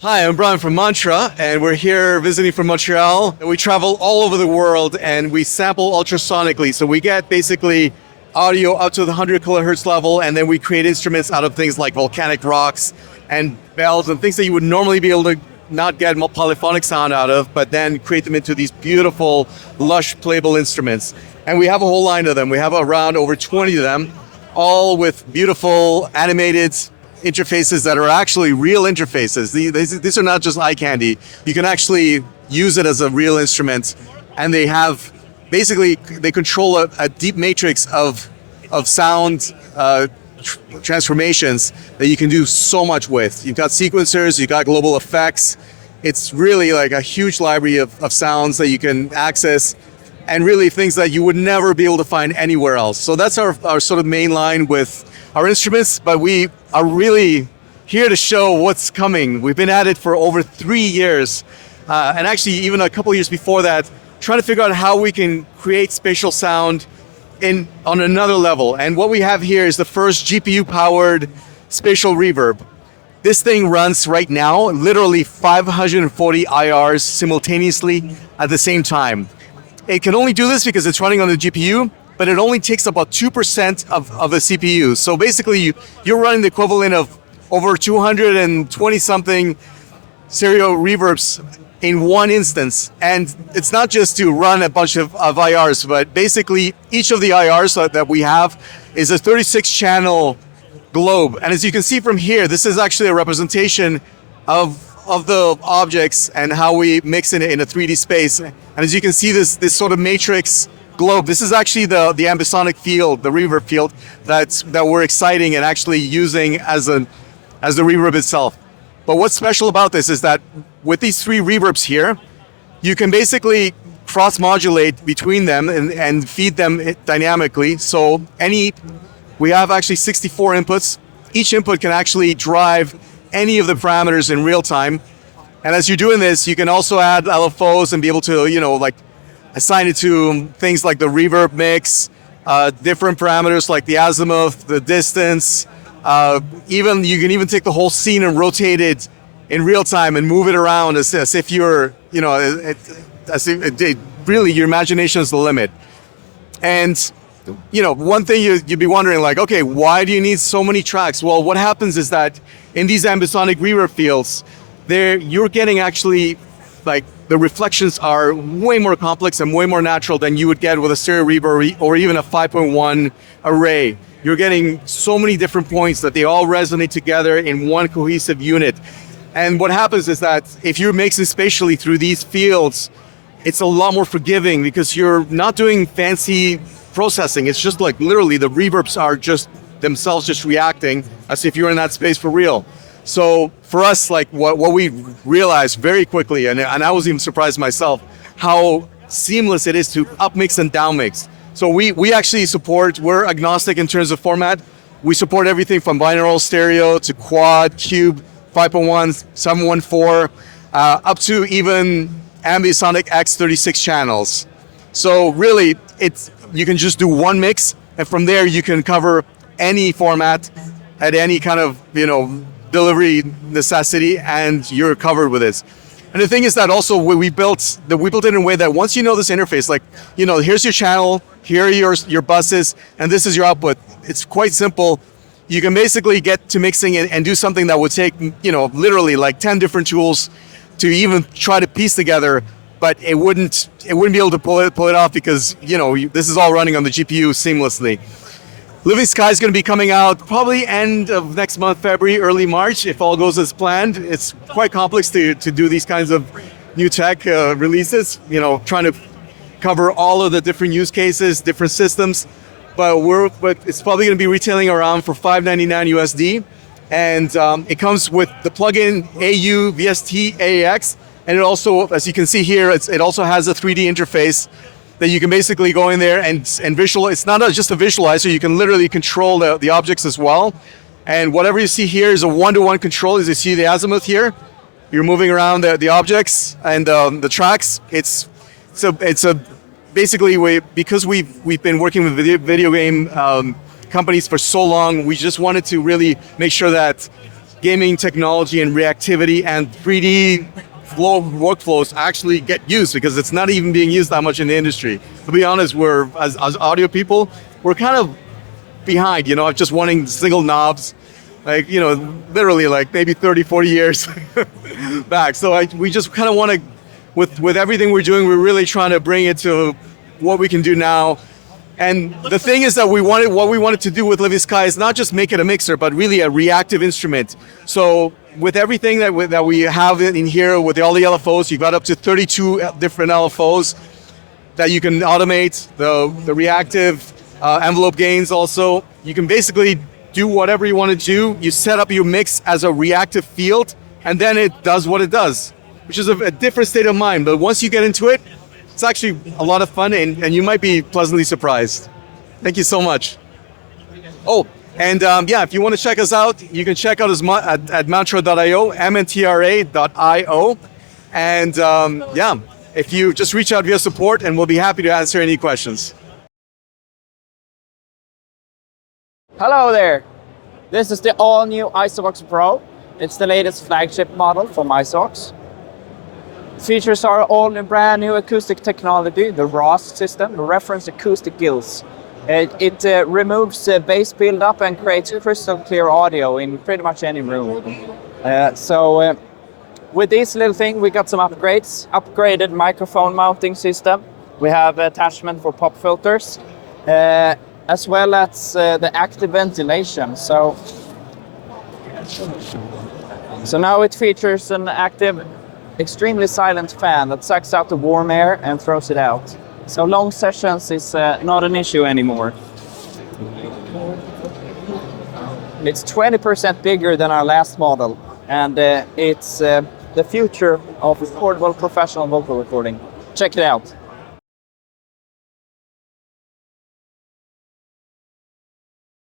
Hi, I'm Brian from Mntra, and we're here visiting from Montreal. We travel all over the world and we sample ultrasonically. So we get basically audio up to the 100 kilohertz level, and then we create instruments out of things like volcanic rocks and bells and things that you would normally be able to not get polyphonic sound out of, but then create them into these beautiful, lush, playable instruments. And we have a whole line of them. We have around over 20 of them, all with beautiful animated interfaces that are actually real interfaces. These are not just eye candy. You can actually use it as a real instrument, and they have basically, they control a deep matrix of sound transformations that you can do so much with. You've got sequencers, you've got global effects. It's really like a huge library of sounds that you can access, and really things that you would never be able to find anywhere else. So that's our sort of main line with our instruments, but we are really here to show what's coming. We've been at it for over 3 years, and actually even a couple years before that, trying to figure out how we can create spatial sound on another level. And what we have here is the first GPU-powered spatial reverb. This thing runs right now, literally 540 IRs simultaneously at the same time. It can only do this because it's running on the GPU, but it only takes about 2% of the CPU. So basically, you're running the equivalent of over 220 something stereo reverbs in one instance. And it's not just to run a bunch of IRs, but basically each of the IRs that we have is a 36 channel globe. And as you can see from here, this is actually a representation of the objects and how we mix it in a 3D space. And as you can see, this sort of matrix globe, this is actually the ambisonic field, the reverb field that we're exciting and actually using as the reverb itself. But what's special about this is that with these 3 reverbs here, you can basically cross-modulate between them and feed them dynamically. So we have actually 64 inputs. Each input can actually drive any of the parameters in real time. And as you're doing this, you can also add LFOs and be able to, like assign it to things like the reverb mix, different parameters like the azimuth, the distance. You can even take the whole scene and rotate it in real time and move it around as if you're, really your imagination is the limit. And, one thing you'd be wondering, like, okay, why do you need so many tracks? Well, what happens is that in these ambisonic reverb fields, you're getting actually, like, the reflections are way more complex and way more natural than you would get with a stereo reverb or even a 5.1 array. You're getting so many different points that they all resonate together in one cohesive unit. And what happens is that if you're mixing spatially through these fields, it's a lot more forgiving because you're not doing fancy processing. It's just like literally the reverbs are just themselves just reacting as if you're in that space for real. So for us, like what we realized very quickly, and I was even surprised myself, how seamless it is to upmix and downmix. So we actually support, we're agnostic in terms of format. We support everything from binaural stereo to quad, cube, 5.1, 714, up to even ambisonic X36 channels. So really, you can just do one mix, and from there you can cover any format at any kind of delivery necessity, and you're covered with this. And the thing is that also we built it in a way that once you know this interface, like here's your channel, here are your buses, and this is your output. It's quite simple. You can basically get to mixing and do something that would take literally like 10 different tools to even try to piece together, but it wouldn't be able to pull it off because this is all running on the GPU seamlessly. Living Sky is going to be coming out probably end of next month, February, early March, if all goes as planned. It's quite complex to do these kinds of new tech releases, trying to cover all of the different use cases, different systems. But it's probably going to be retailing around for $599 USD. And it comes with the plugin AU VST AAX. And it also, as you can see here, it also has a 3D interface that you can basically go in there and visualize. It's not just a visualizer, you can literally control the objects as well. And whatever you see here is a one-to-one control. As you see the azimuth here, you're moving around the objects and the tracks. It's basically because we've been working with video game companies for so long, we just wanted to really make sure that gaming technology and reactivity and 3D flow workflows actually get used, because it's not even being used that much in the industry. To be honest, we're as audio people, we're kind of behind, just wanting single knobs, like literally like maybe 30-40 years back. So we just kind of want to, with everything we're doing, we're really trying to bring it to what we can do now. And the thing is that what we wanted to do with Living Sky is not just make it a mixer, but really a reactive instrument. So with everything that we have in here, with all the LFOs, you've got up to 32 different LFOs that you can automate, the reactive envelope gains also. You can basically do whatever you want to do. You set up your mix as a reactive field, and then it does what it does, which is a different state of mind. But once you get into it, it's actually a lot of fun, and you might be pleasantly surprised. Thank you so much. Oh, and if you want to check us out, you can check out us at Mntra.io, mntra.io. And if you just reach out via support, and we'll be happy to answer any questions. Hello there. This is the all-new Isovox Pro. It's the latest flagship model from Isovox. Features are all in brand new acoustic technology, the RAS system, the Reference Acoustic Gills. It removes bass buildup and creates crystal clear audio in pretty much any room. With this little thing, we got some upgrades. Upgraded microphone mounting system. We have attachment for pop filters, as well as the active ventilation. So now it features an active, extremely silent fan that sucks out the warm air and throws it out. So long sessions is not an issue anymore. It's 20% bigger than our last model, and it's the future of portable professional vocal recording. Check it out.